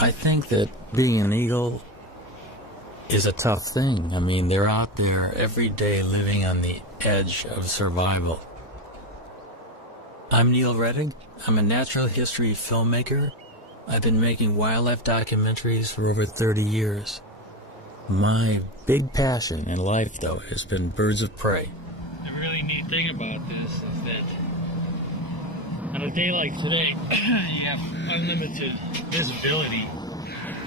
I think that being an eagle is a tough thing. I mean, they're out there every day living on the edge of survival. I'm Neil Redding. I'm a natural history filmmaker. I've been making wildlife documentaries for over 30 years. My big passion in life, though, has been birds of prey. The really neat thing about this is that on a day like today, you have unlimited visibility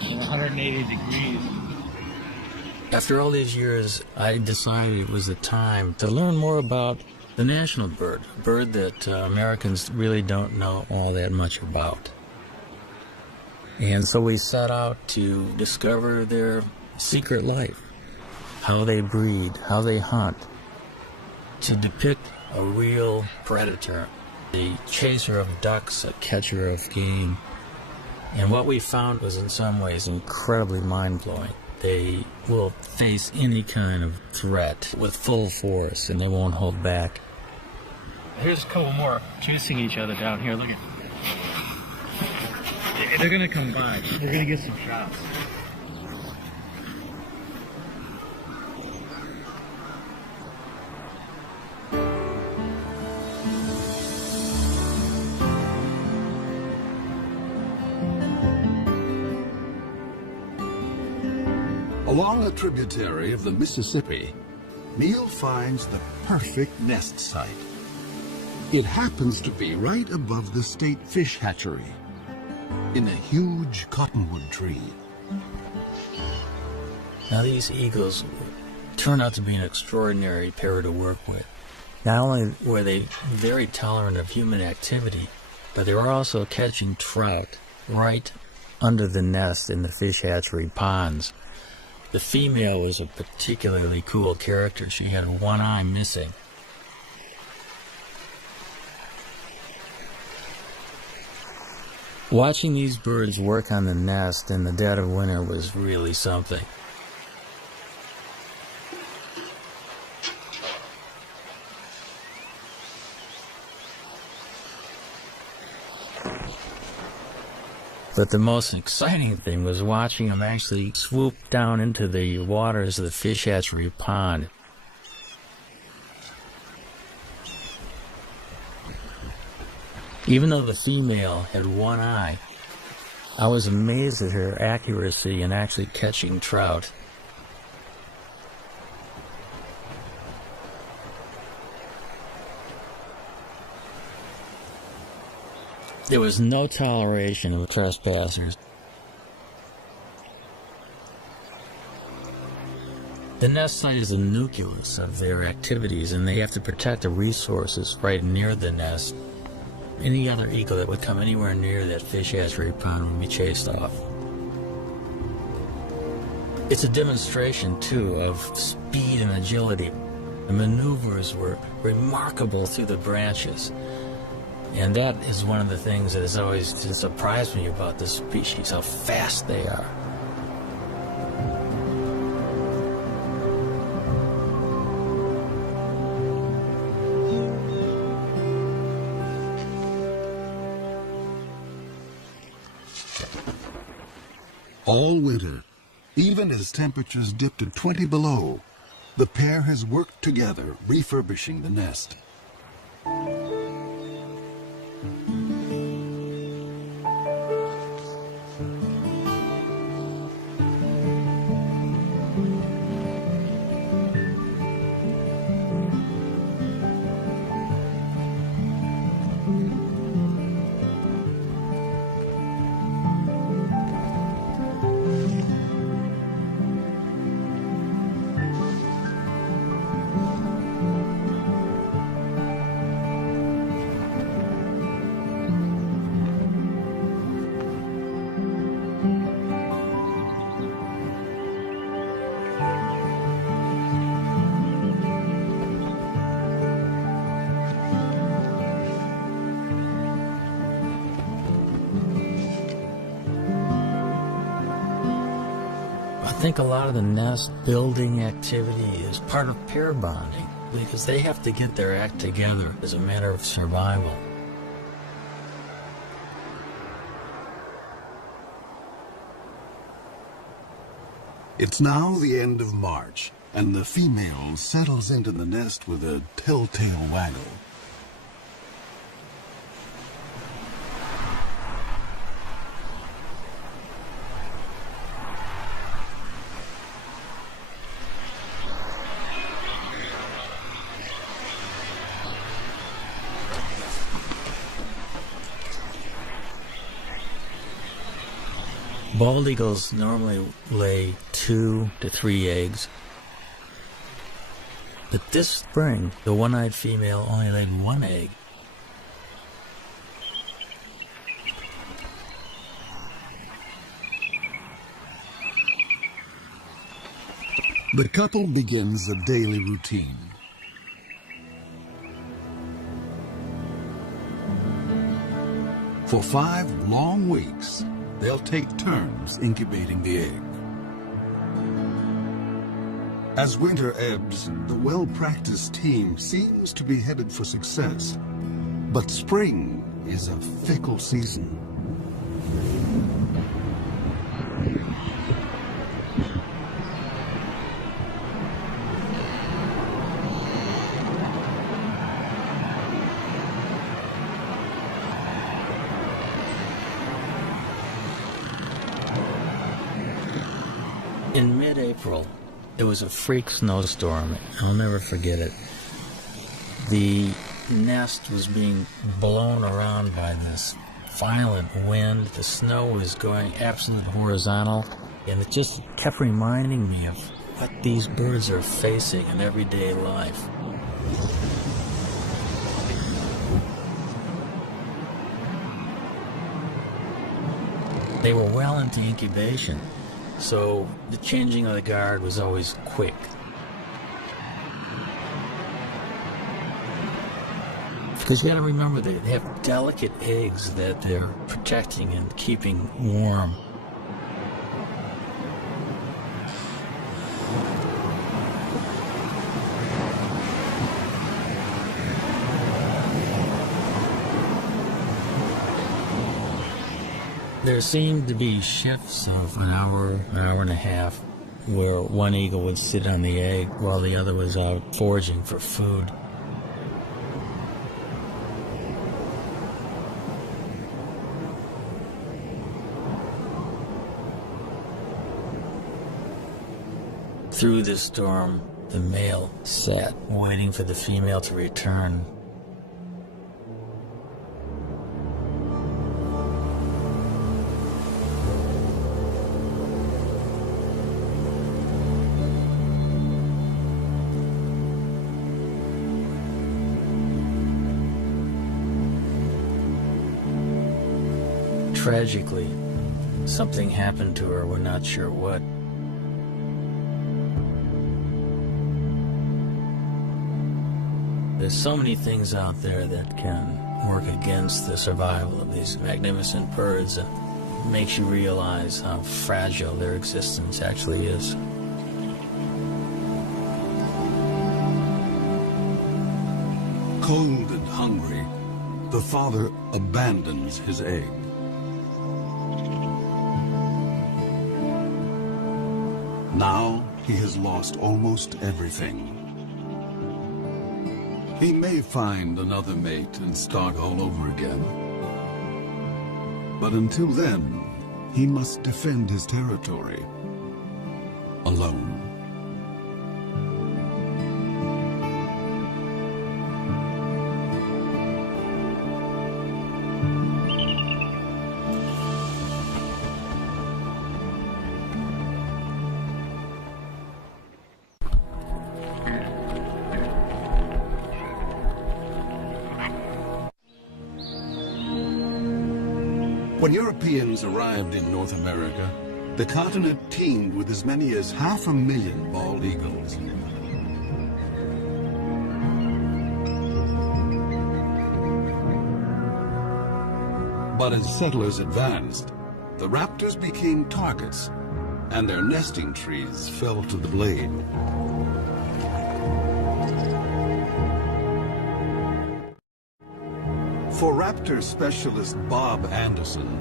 in 180 degrees. After all these years, I decided it was the time to learn more about the national bird, a bird that Americans really don't know all that much about. And so we set out to discover their secret life, how they breed, how they hunt, to depict a real predator, the chaser of ducks, a catcher of game. And what we found was in some ways incredibly mind-blowing. They will face any kind of threat with full force, and they won't hold back. Here's a couple more chasing each other down here. Look at. They're gonna come by. We're gonna get some shots. Along a tributary of the Mississippi, Neil finds the perfect nest site. It happens to be right above the state fish hatchery, in a huge cottonwood tree. Now these eagles turn out to be an extraordinary pair to work with. Not only were they very tolerant of human activity, but they were also catching trout right under the nest in the fish hatchery ponds. The female was a particularly cool character. She had one eye missing. Watching these birds work on the nest in the dead of winter was really something. But the most exciting thing was watching them actually swoop down into the waters of the fish hatchery pond. Even though the female had one eye, I was amazed at her accuracy in actually catching trout. There was no toleration of trespassers. The nest site is the nucleus of their activities, and they have to protect the resources right near the nest. Any other eagle that would come anywhere near that fish hatchery pond would be chased off. It's a demonstration, too, of speed and agility. The maneuvers were remarkable through the branches. And that is one of the things that has always surprised me about this species, how fast they are. All winter, even as temperatures dipped to 20 below, the pair has worked together refurbishing the nest. I think a lot of the nest building activity is part of pair bonding, because they have to get their act together as a matter of survival. It's now the end of March, and the female settles into the nest with a telltale waggle. Bald eagles normally lay 2 to 3 eggs. But this spring, the one-eyed female only laid 1 egg. The couple begins a daily routine. For 5 long weeks, they'll take turns incubating the egg. As winter ebbs, the well-practiced team seems to be headed for success. But spring is a fickle season. In mid-April, it was a freak snowstorm. I'll never forget it. The nest was being blown around by this violent wind. The snow was going absolutely horizontal, and it just kept reminding me of what these birds are facing in everyday life. They were well into incubation, so the changing of the guard was always quick. Because you got to remember, they have delicate eggs that they're protecting and keeping warm. There seemed to be shifts of an hour and a half, where one eagle would sit on the egg while the other was out foraging for food. Through the storm, the male sat waiting for the female to return. Tragically, something happened to her, we're not sure what. There's so many things out there that can work against the survival of these magnificent birds, and it makes you realize how fragile their existence actually is. Cold and hungry, the father abandons his egg. Now he has lost almost everything. He may find another mate and start all over again. But until then, he must defend his territory alone. When Europeans arrived in North America, the continent teemed with as many as 500,000 bald eagles. But as settlers advanced, the raptors became targets, and their nesting trees fell to the blade. For raptor specialist Bob Anderson,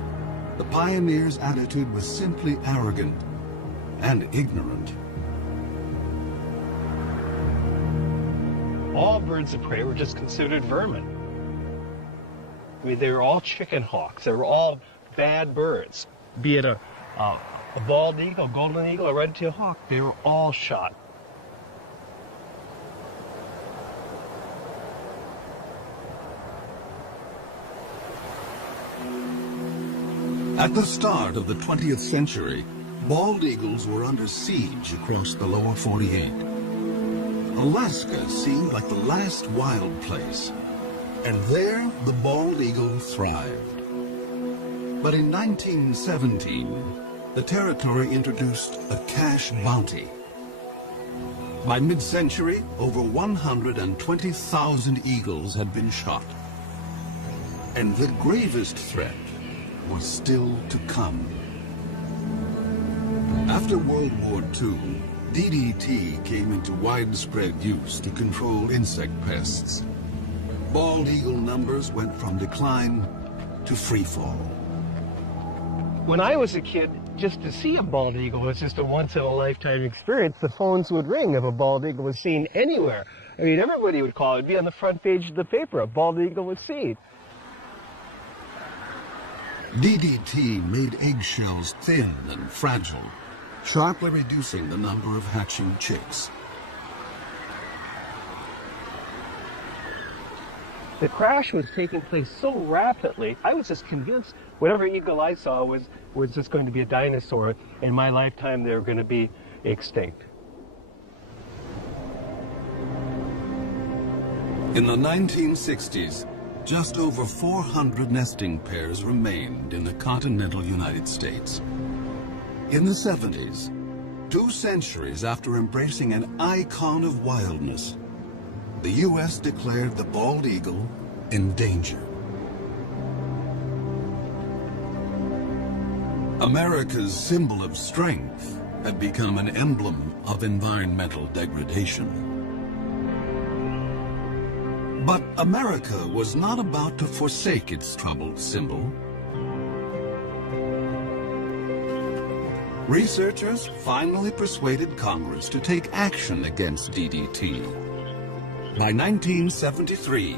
the pioneer's attitude was simply arrogant. and ignorant. All birds of prey were just considered vermin. I mean, they were all chicken hawks. They were all bad birds. Be it a bald eagle, golden eagle, or red-tailed hawk, they were all shot. At the start of the 20th century, bald eagles were under siege across the lower 48. Alaska seemed like the last wild place, and there the bald eagle thrived. But in 1917, the territory introduced a cash bounty. By mid-century, over 120,000 eagles had been shot. And the gravest threat was still to come. After World War II, DDT came into widespread use to control insect pests. Bald eagle numbers went from decline to freefall. When I was a kid, just to see a bald eagle was just a once-in-a-lifetime experience. The phones would ring if a bald eagle was seen anywhere. I mean, everybody would call. It'd be on the front page of the paper. A bald eagle was seen. DDT made eggshells thin and fragile, sharply reducing the number of hatching chicks. The crash was taking place so rapidly, I was just convinced whatever eagle I saw was just going to be a dinosaur. In my lifetime, they were going to be extinct. In the 1960s, just over 400 nesting pairs remained in the continental United States. In the 70s, 2 centuries after embracing an icon of wildness, the U.S. declared the bald eagle endangered. America's symbol of strength had become an emblem of environmental degradation. But America was not about to forsake its troubled symbol. Researchers finally persuaded Congress to take action against DDT. By 1973,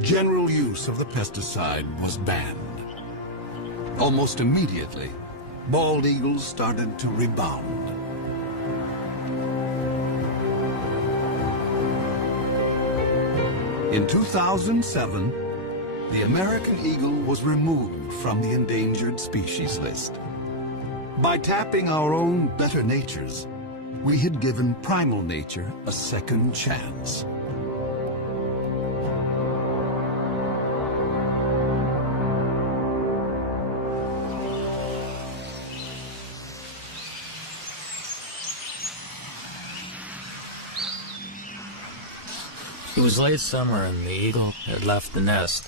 general use of the pesticide was banned. Almost immediately, bald eagles started to rebound. In 2007, the American eagle was removed from the endangered species list. By tapping our own better natures, we had given primal nature a second chance. It was late summer and the eagle had left the nest.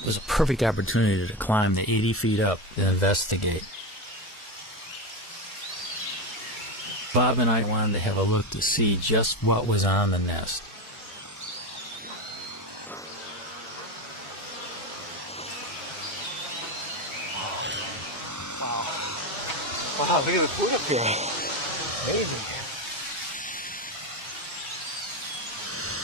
It was a perfect opportunity to climb the 80 feet up and investigate. Bob and I wanted to have a look to see just what was on the nest. Wow, look at the food up here. Amazing.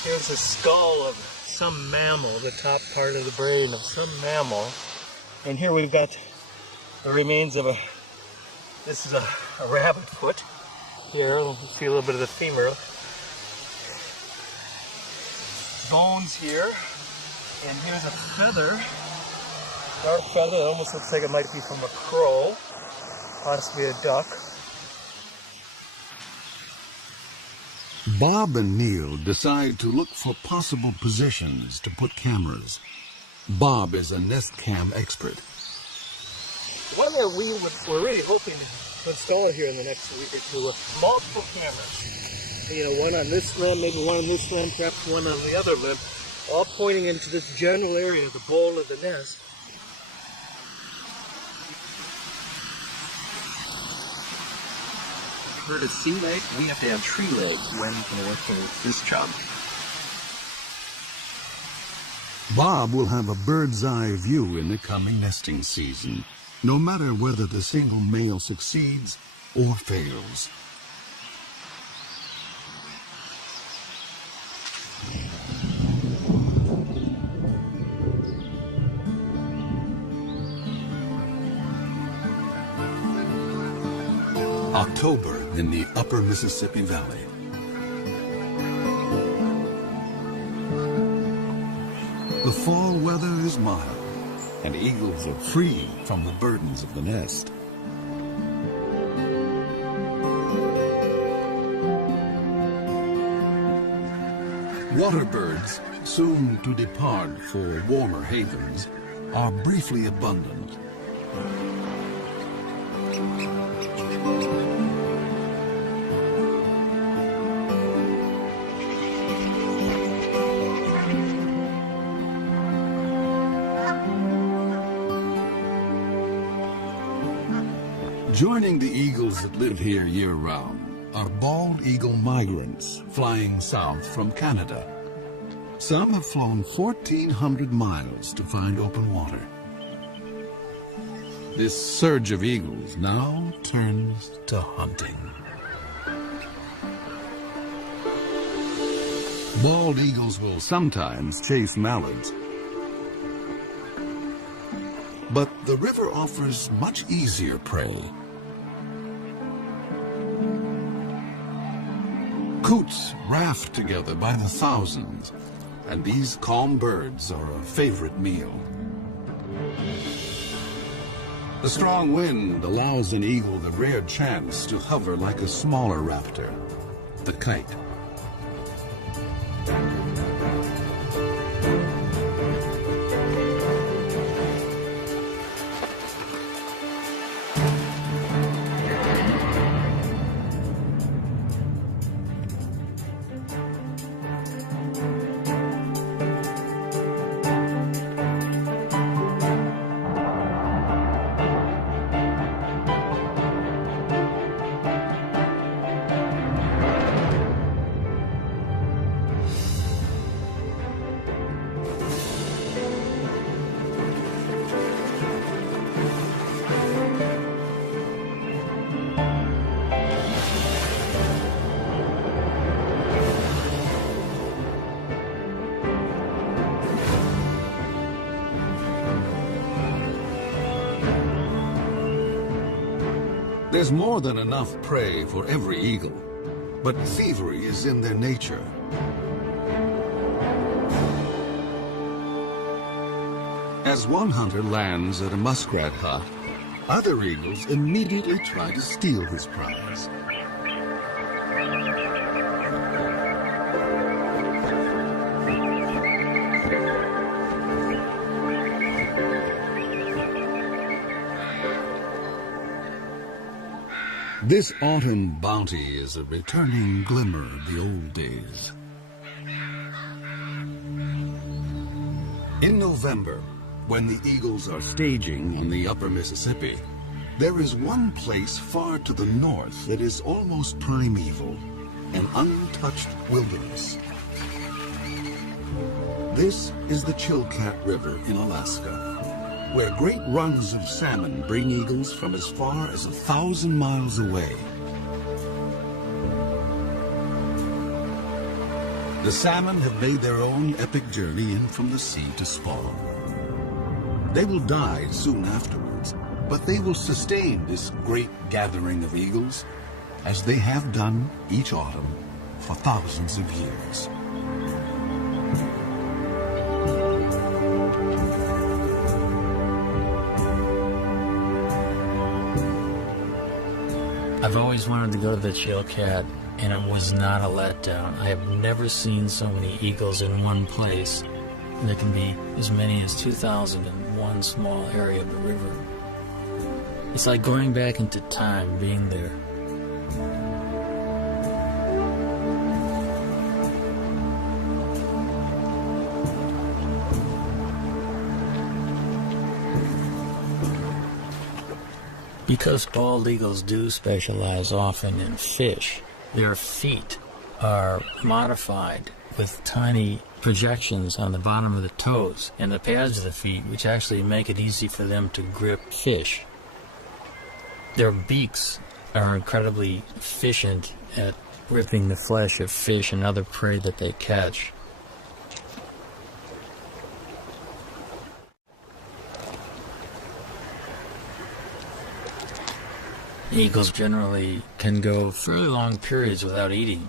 Here's a skull of some mammal, the top part of the brain of some mammal. And here we've got the remains of this is a rabbit foot. Here, we'll see a little bit of the femur. Bones here. And here's a feather. Dark feather, it almost looks like it might be from a crow, possibly a duck. Bob and Neil decide to look for possible positions to put cameras. Bob is a nest cam expert. One that we're really hoping to install here in the next week or two, multiple cameras. You know, one on this limb, maybe one on this limb, perhaps one on the other limb, all pointing into this general area, the bowl of the nest. For the sea leg, we have to have tree leg when working with this job. Bob will have a bird's eye view in the coming nesting season. No matter whether the single male succeeds or fails. October in the upper Mississippi Valley. The fall weather is mild, and eagles are free from the burdens of the nest. Water birds, soon to depart for warmer havens, are briefly abundant. Joining the eagles that live here year-round are bald eagle migrants flying south from Canada. Some have flown 1,400 miles to find open water. This surge of eagles now turns to hunting. Bald eagles will sometimes chase mallards, but the river offers much easier prey. Coots raft together by the thousands, and these calm birds are a favorite meal. The strong wind allows an eagle the rare chance to hover like a smaller raptor, the kite. There's more than enough prey for every eagle, but thievery is in their nature. As one hunter lands at a muskrat hut, other eagles immediately try to steal his prize. This autumn bounty is a returning glimmer of the old days. In November, when the eagles are staging on the upper Mississippi, there is one place far to the north that is almost primeval, an untouched wilderness. This is the Chilkat River in Alaska, where great runs of salmon bring eagles from as far as 1,000 miles away. The salmon have made their own epic journey in from the sea to spawn. They will die soon afterwards, but they will sustain this great gathering of eagles, as they have done each autumn for thousands of years. I've always wanted to go to the Chilkat, and it was not a letdown. I have never seen so many eagles in one place. There can be as many as 2,000 in one small area of the river. It's like going back into time being there. Because bald eagles do specialize often in fish, their feet are modified with tiny projections on the bottom of the toes and the pads of the feet, which actually make it easy for them to grip fish. Their beaks are incredibly efficient at ripping the flesh of fish and other prey that they catch. Eagles generally can go fairly long periods without eating.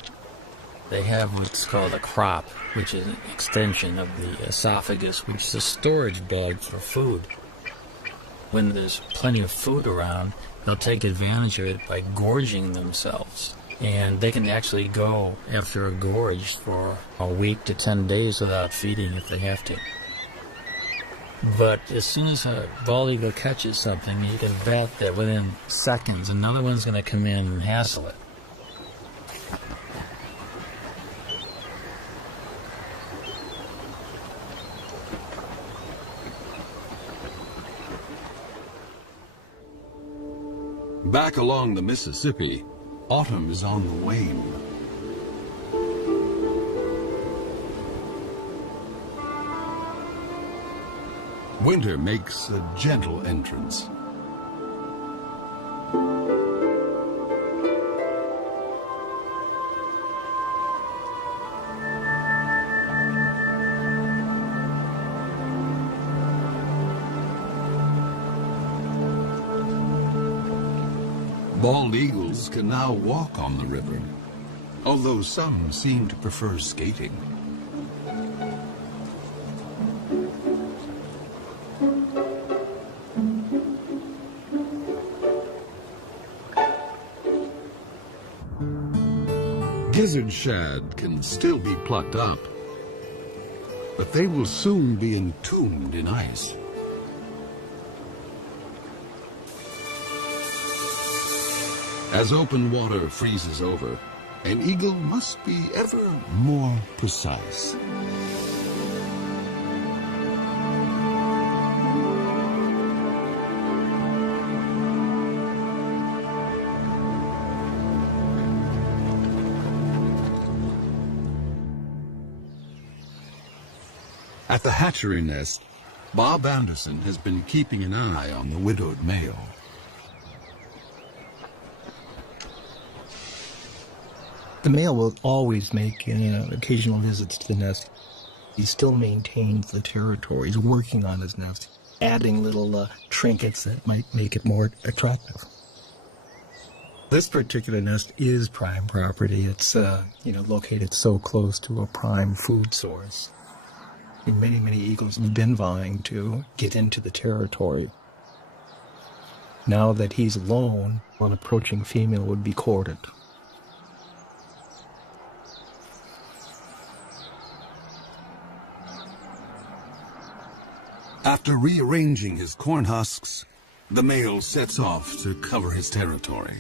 They have what's called a crop, which is an extension of the esophagus, which is a storage bag for food. When there's plenty of food around, they'll take advantage of it by gorging themselves. And they can actually go after a gorge for a week to 10 days without feeding if they have to. But as soon as a bald eagle catches something, you can bet that within seconds another one's going to come in and hassle it. Back along the Mississippi, autumn is on the wane. Winter makes a gentle entrance. Bald eagles can now walk on the river, although some seem to prefer skating. Gizzard shad can still be plucked up, but they will soon be entombed in ice. As open water freezes over, an eagle must be ever more precise. At the hatchery nest, Bob Anderson has been keeping an eye on the widowed male. The male will always make occasional visits to the nest. He still maintains the territory. He's working on his nest, adding little trinkets that might make it more attractive. This particular nest is prime property. It's located so close to a prime food source. Many eagles have been vying to get into the territory. Now that he's alone, an approaching female would be courted. After rearranging his corn husks, the male sets off to cover his territory.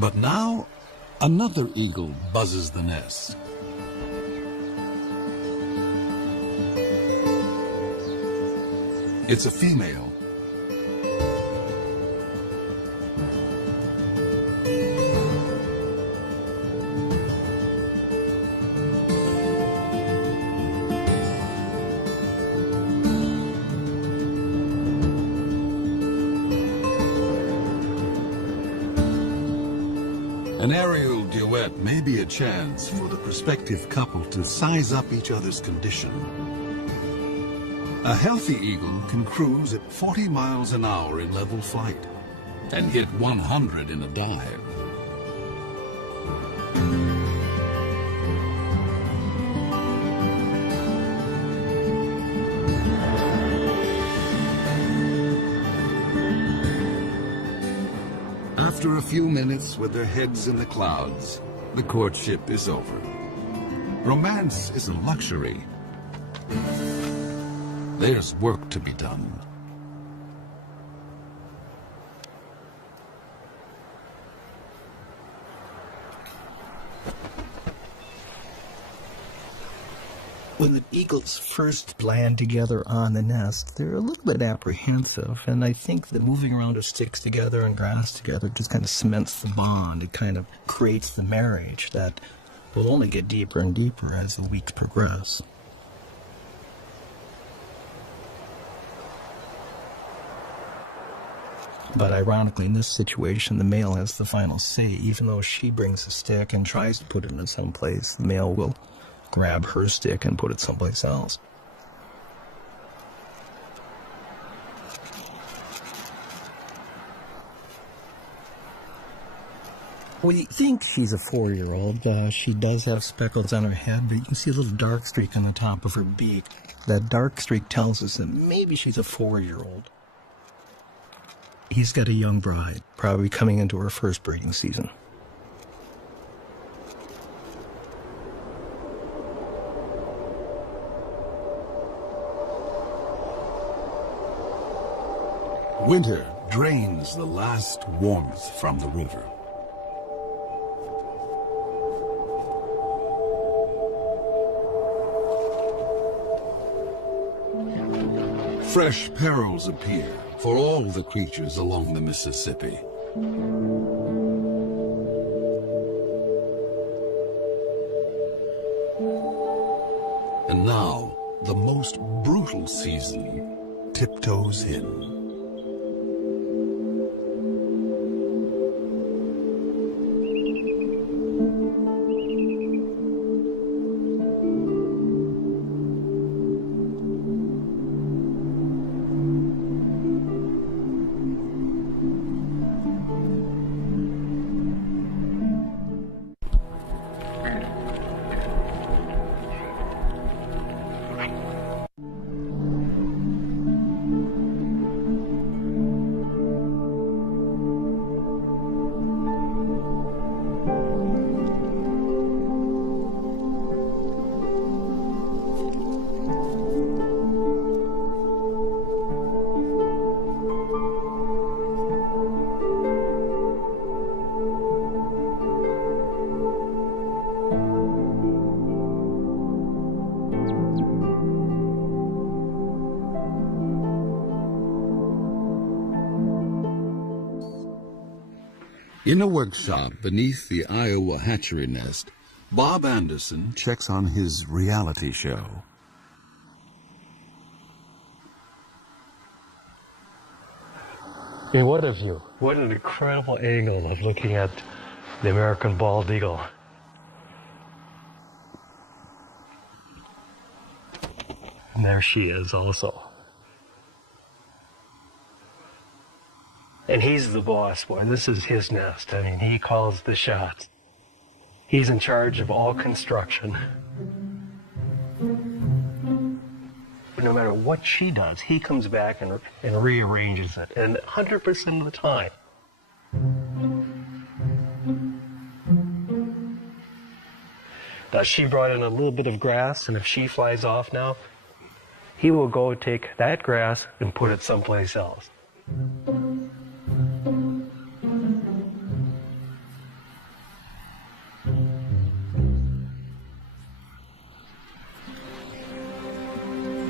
But now, another eagle buzzes the nest. It's a female. An aerial duet may be a chance for the prospective couple to size up each other's condition. A healthy eagle can cruise at 40 miles an hour in level flight and hit 100 in a dive. After a few minutes with their heads in the clouds, the courtship is over. Romance is a luxury. There's work to be done. When the eagles first land together on the nest, they're a little bit apprehensive, and I think that moving around with sticks together and grass together just kind of cements the bond. It kind of creates the marriage that will only get deeper and deeper as the weeks progress. But ironically, in this situation, the male has the final say. Even though she brings a stick and tries to put it in someplace, the male will grab her stick and put it someplace else. We think she's a 4-year-old. She does have speckles on her head, but you can see a little dark streak on the top of her beak. That dark streak tells us that maybe she's a 4-year-old. He's got a young bride, probably coming into her first breeding season. Winter drains the last warmth from the river. Fresh perils appear for all the creatures along the Mississippi. And now, the most brutal season tiptoes in. In a workshop beneath the Iowa hatchery nest, Bob Anderson checks on his reality show. Hey, what a view. What an incredible angle of looking at the American bald eagle. And there she is also. And he's the boss boy. This is his nest. I mean, he calls the shots. He's in charge of all construction. But no matter what she does, he comes back and rearranges it. And 100% of the time. Now, she brought in a little bit of grass, and if she flies off now, he will go take that grass and put it someplace else.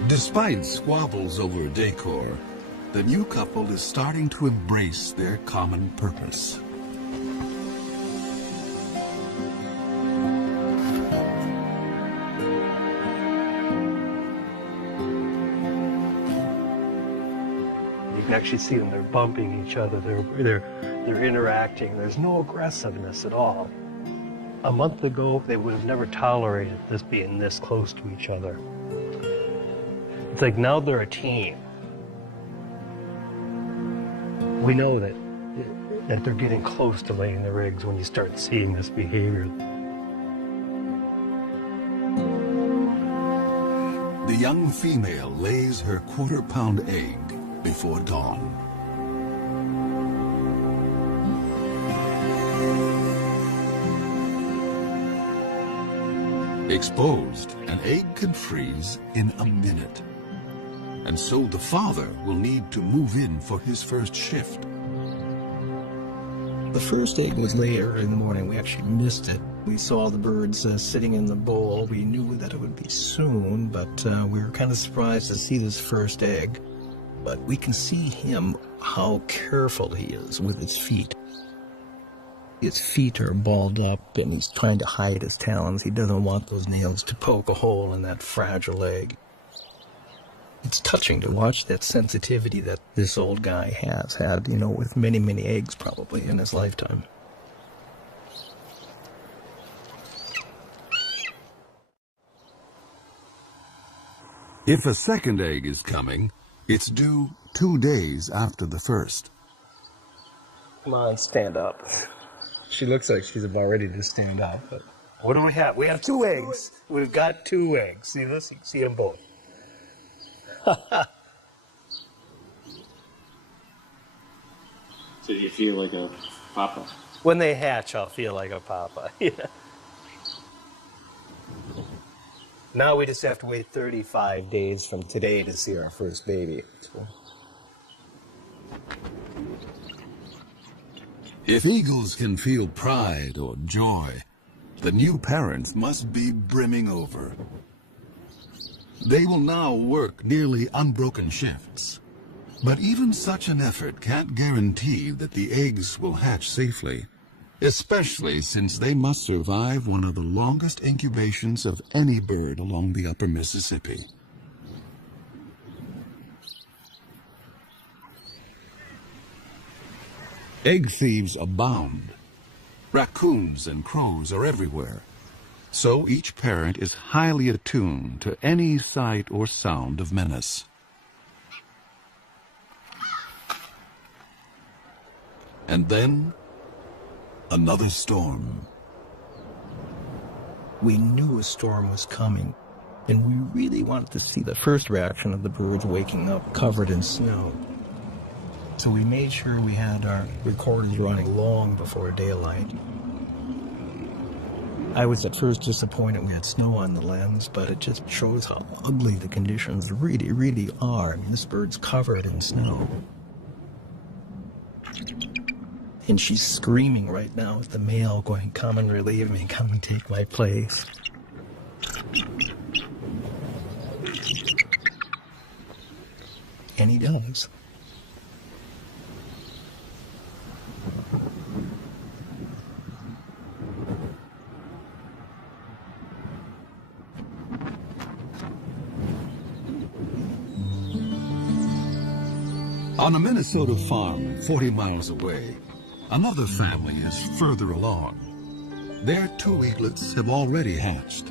Despite squabbles over decor, the new couple is starting to embrace their common purpose. You can actually see them, they're bumping each other, they're interacting. There's no aggressiveness at all. A month ago, they would have never tolerated this being this close to each other. It's like now they're a team. We know that they're getting close to laying their eggs when you start seeing this behavior. The young female lays her quarter-pound egg before dawn. Exposed, an egg can freeze in a minute. And so the father will need to move in for his first shift. The first egg was later in the morning. We actually missed it. We saw the birds sitting in the bowl. We knew that it would be soon, but we were kind of surprised to see this first egg. But we can see him, how careful he is with his feet. His feet are balled up, and he's trying to hide his talons. He doesn't want those nails to poke a hole in that fragile egg. It's touching to watch that sensitivity that this old guy has had, with many, many eggs probably in his lifetime. If a second egg is coming, it's due 2 days after the first. Come on, stand up. She looks like she's about ready to stand up. But what do we have? We have 2 eggs. We've got 2 eggs. See this? You can see them both. So you feel like a papa? When they hatch, I'll feel like a papa. Yeah. Now we just have to wait 35 days from today to see our first baby. If eagles can feel pride or joy, the new parents must be brimming over. They will now work nearly unbroken shifts. But even such an effort can't guarantee that the eggs will hatch safely, especially since they must survive one of the longest incubations of any bird along the upper Mississippi. Egg thieves abound. Raccoons and crows are everywhere. So each parent is highly attuned to any sight or sound of menace. And then, another storm. We knew a storm was coming, and we really wanted to see the first reaction of the birds waking up covered in snow. So we made sure we had our recorders running long before daylight. I was at first disappointed we had snow on the lens, but it just shows how ugly the conditions really, really are. I mean, this bird's covered in snow. And she's screaming right now at the male, going, "Come and relieve me, come and take my place." And he does. On a Minnesota farm 40 miles away, another family is further along. Their 2 eaglets have already hatched.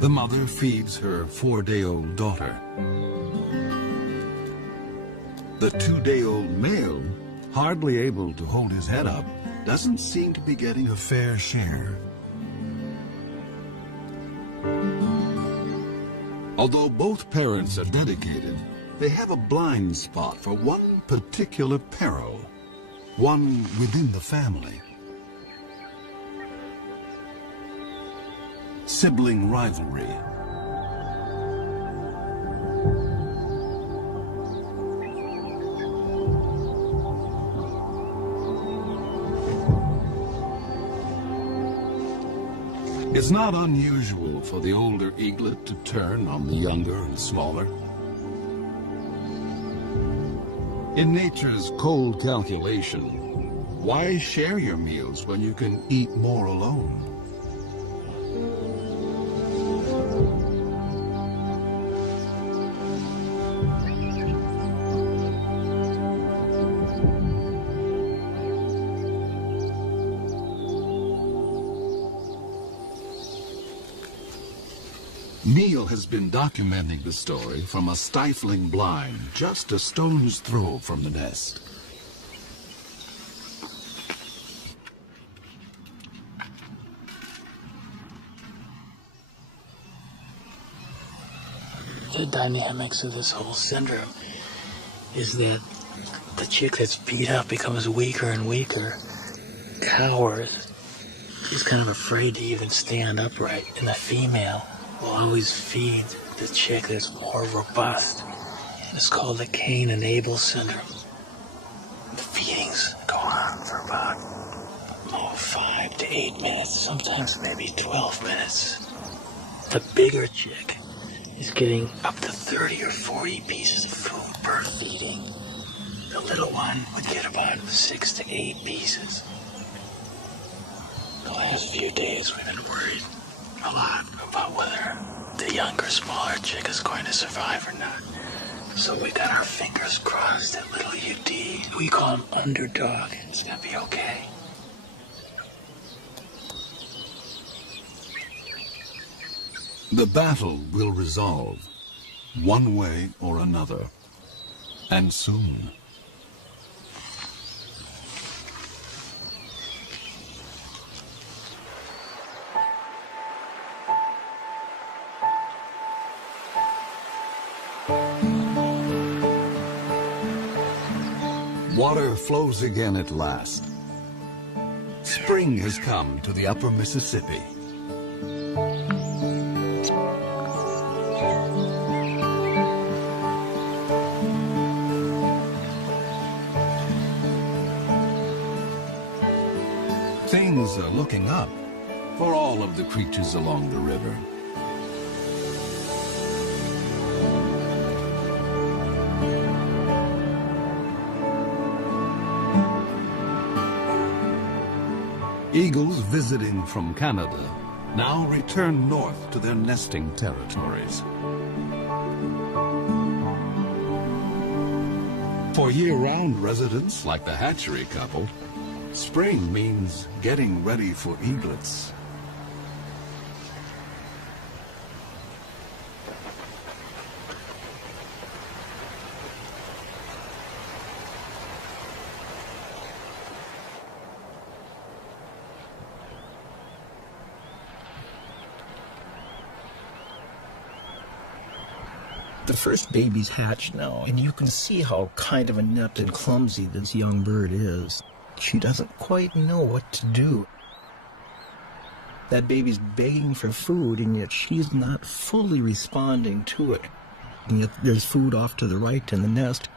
The mother feeds her 4-day-old daughter. The 2-day-old male, hardly able to hold his head up, doesn't seem to be getting a fair share. Although both parents are dedicated, they have a blind spot for one particular peril, one within the family. Sibling rivalry. It's not unusual for the older eaglet to turn on the younger and smaller. In nature's cold calculation, why share your meals when you can eat more alone? Neil has been documenting the story from a stifling blind just a stone's throw from the nest. The dynamics of this whole syndrome is that the chick that's beat up becomes weaker and weaker, cowers. She's kind of afraid to even stand upright, and the female will always feed the chick that's more robust. It's called the Cain and Abel syndrome. The feedings go on for about 5 to 8 minutes, sometimes maybe 12 minutes. The bigger chick is getting up to 30 or 40 pieces of food per feeding. The little one would get about 6 to 8 pieces. The last few days we've been worried a lot about whether the younger, smaller chick is going to survive or not. So we got our fingers crossed that little UD, we call him Underdog, is going to be okay. The battle will resolve, one way or another, and soon. Water flows again at last. Spring has come to the upper Mississippi. Things are looking up for all of the creatures along the river. Eagles visiting from Canada now return north to their nesting territories. For year-round residents like the hatchery couple, spring means getting ready for eaglets. The first baby's hatched now, and you can see how kind of inept and clumsy this young bird is. She doesn't quite know what to do. That baby's begging for food, and yet she's not fully responding to it. And yet there's food off to the right in the nest.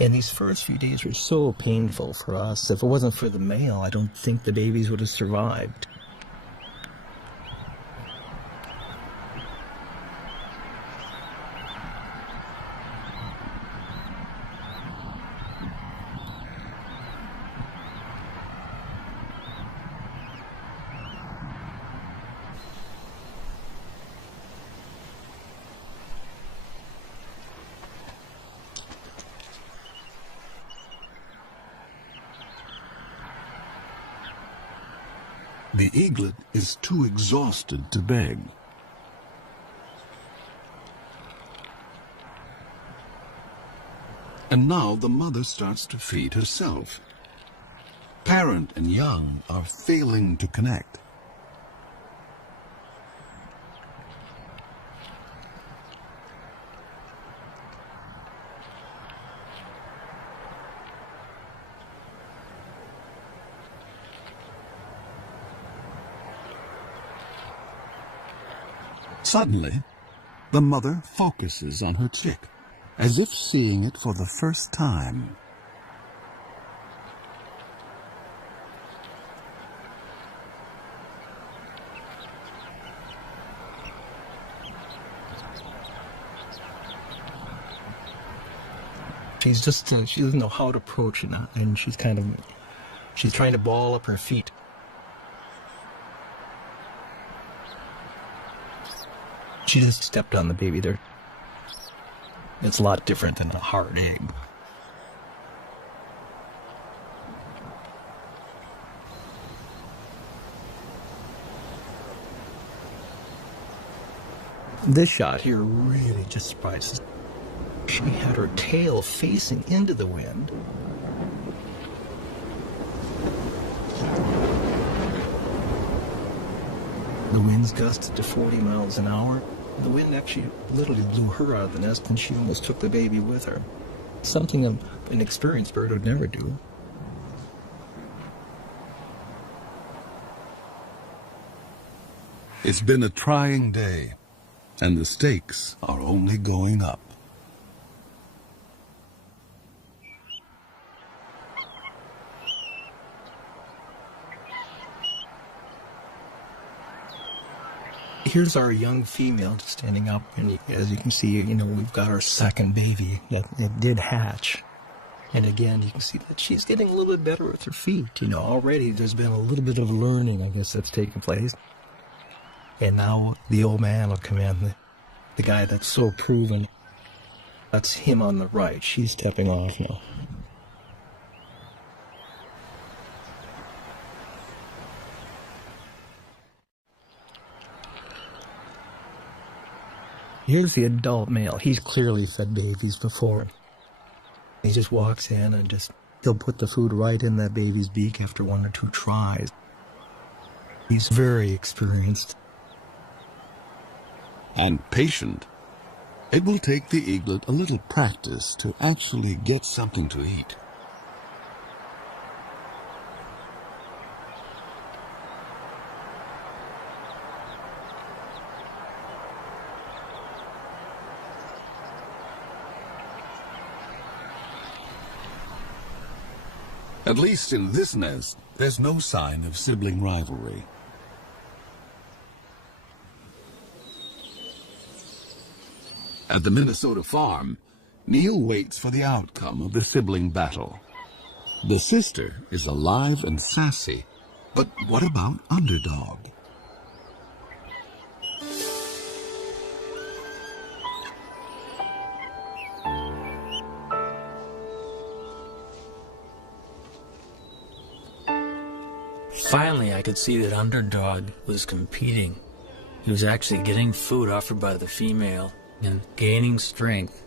And these first few days were so painful for us. If it wasn't for the male, I don't think the babies would have survived. The eaglet is too exhausted to beg. And now the mother starts to feed herself. Parent and young are failing to connect. Suddenly, the mother focuses on her chick, as if seeing it for the first time. She doesn't know how to approach it, and she's trying to ball up her feet. She just stepped on the baby there. It's a lot different than a hard egg. This shot here really just surprises. She had her tail facing into the wind. The winds gusted to 40 miles an hour. The wind actually literally blew her out of the nest, and she almost took the baby with her. Something an experienced bird would never do. It's been a trying day, and the stakes are only going up. Here's our young female just standing up, and as you can see, we've got our second baby that did hatch. And again, you can see that she's getting a little bit better with her feet. Already there's been a little bit of learning, I guess, that's taken place. And now the old man will come in, the guy that's so proven. That's him on the right. She's stepping off now. Here's the adult male. He's clearly fed babies before. He just walks in and he'll put the food right in that baby's beak after 1 or 2 tries. He's very experienced. And patient. It will take the eaglet a little practice to actually get something to eat. At least in this nest, there's no sign of sibling rivalry. At the Minnesota farm, Neil waits for the outcome of the sibling battle. The sister is alive and sassy, but what about Underdog? Finally, I could see that Underdog was competing. He was actually getting food offered by the female and gaining strength.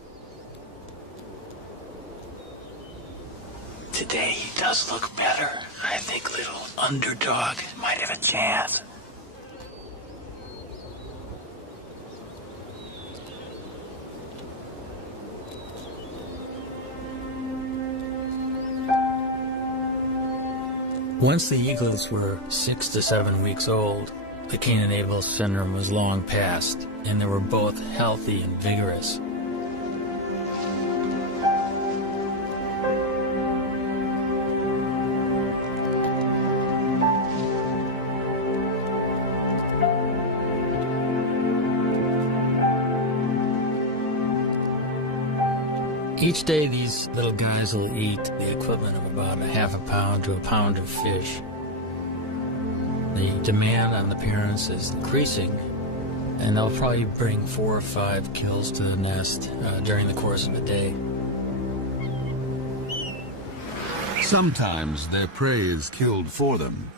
Today he does look better. I think little Underdog might have a chance. Once the eaglets were 6 to 7 weeks old, the Cain-and-Abel syndrome was long past, and they were both healthy and vigorous. Each day these little guys will eat the equivalent of about ½ a pound to a pound of fish. The demand on the parents is increasing, and they'll probably bring 4 or 5 kills to the nest during the course of a day. Sometimes their prey is killed for them.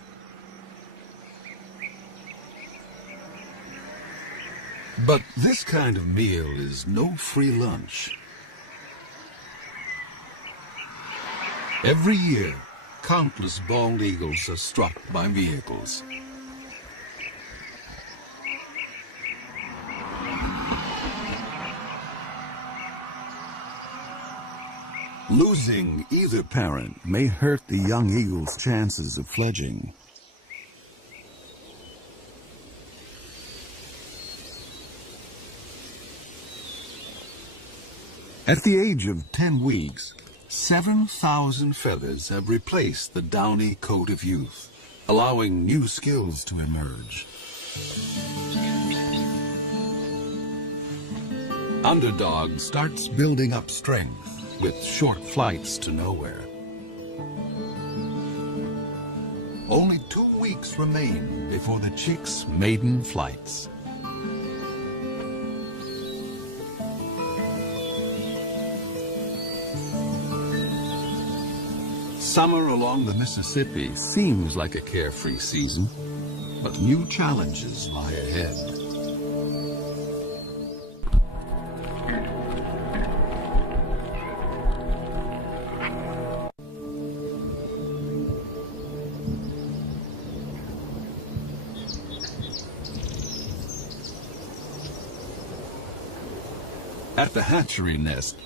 But this kind of meal is no free lunch. Every year, countless bald eagles are struck by vehicles. Losing either parent may hurt the young eagle's chances of fledging. At the age of 10 weeks, 7,000 feathers have replaced the downy coat of youth, allowing new skills to emerge. Underdog starts building up strength with short flights to nowhere. Only 2 weeks remain before the chick's maiden flights. Summer along the Mississippi seems like a carefree season, but new challenges lie ahead. At the hatchery nest,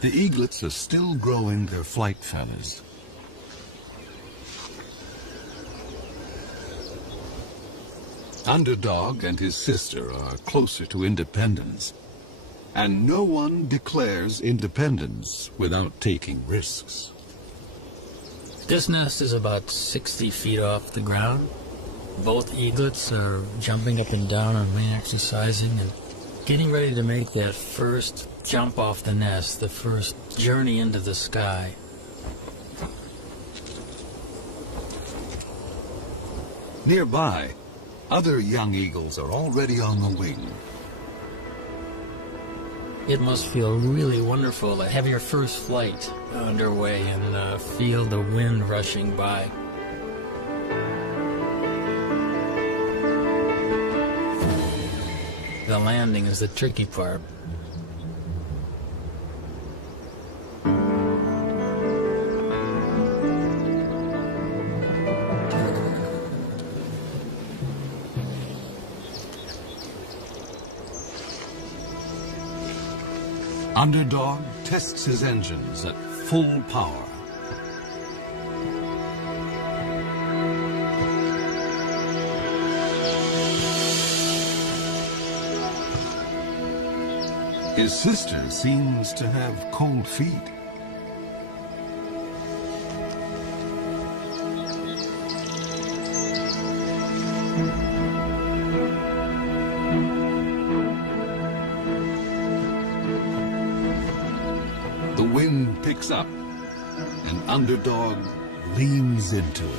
the eaglets are still growing their flight feathers. Underdog and his sister are closer to independence, and no one declares independence without taking risks. This nest is about 60 feet off the ground, Both eaglets are jumping up and down and exercising and getting ready to make that first jump off the nest, the first journey into the sky. Nearby, other young eagles are already on the wing. It must feel really wonderful to have your first flight underway and feel the wind rushing by. The landing is the tricky part. Underdog tests his engines at full power. His sister seems to have cold feet. The wind picks up, and Underdog leans into it.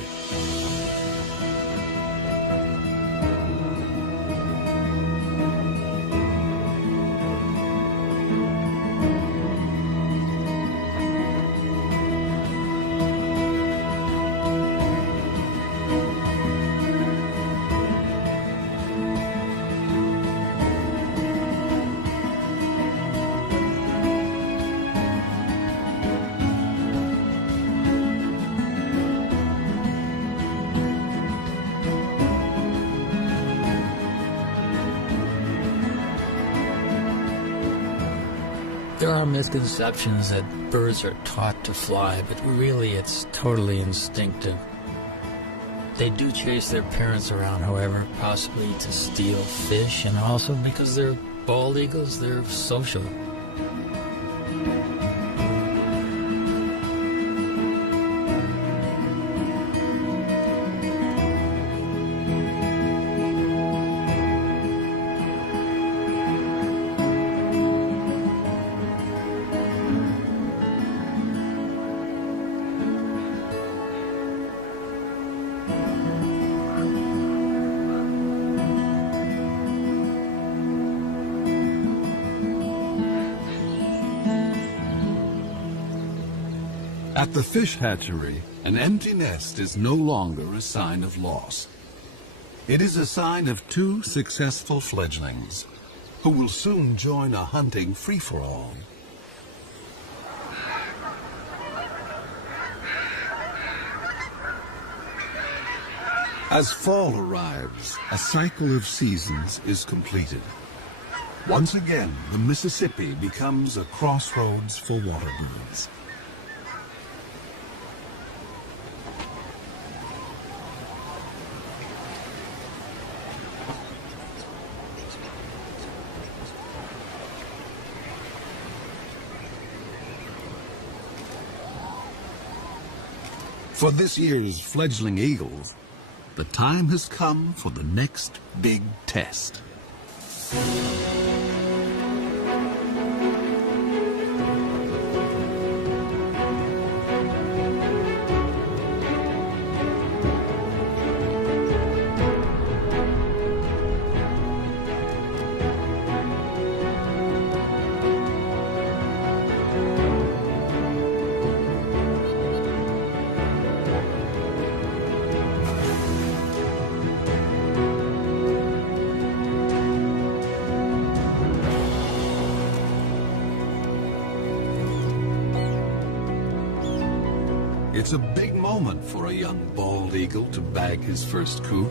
There are misconceptions that birds are taught to fly, but really it's totally instinctive. They do chase their parents around, however, possibly to steal fish, and also because they're bald eagles, they're social. At the fish hatchery, an empty nest is no longer a sign of loss. It is a sign of two successful fledglings who will soon join a hunting free-for-all. As fall arrives, a cycle of seasons is completed. Once again, the Mississippi becomes a crossroads for water birds. For this year's fledgling eagles, the time has come for the next big test. It's a big moment for a young bald eagle to bag his first coup.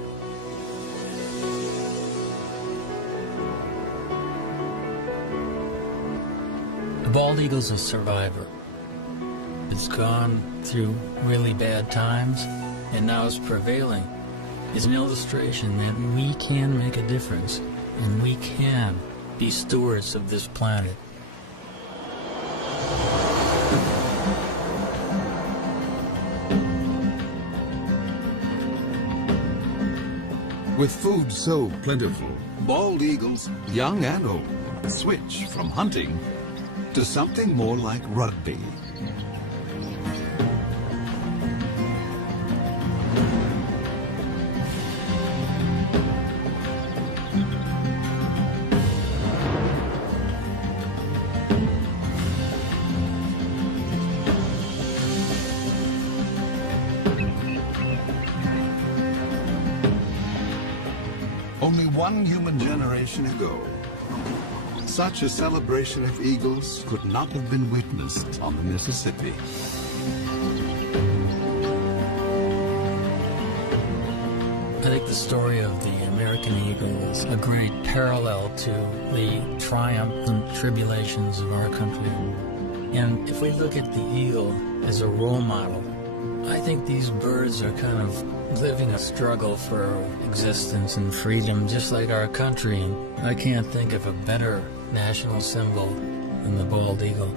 The bald eagle's a survivor. It's gone through really bad times, and now it's prevailing. It's an illustration that we can make a difference, and we can be stewards of this planet. With food so plentiful, bald eagles, young and old, switch from hunting to something more like rugby. Only one human generation ago, such a celebration of eagles could not have been witnessed on the Mississippi. I think the story of the American eagle is a great parallel to the triumph and tribulations of our country. And if we look at the eagle as a role model, I think these birds are kind of living a struggle for existence and freedom, just like our country. I can't think of a better national symbol than the bald eagle.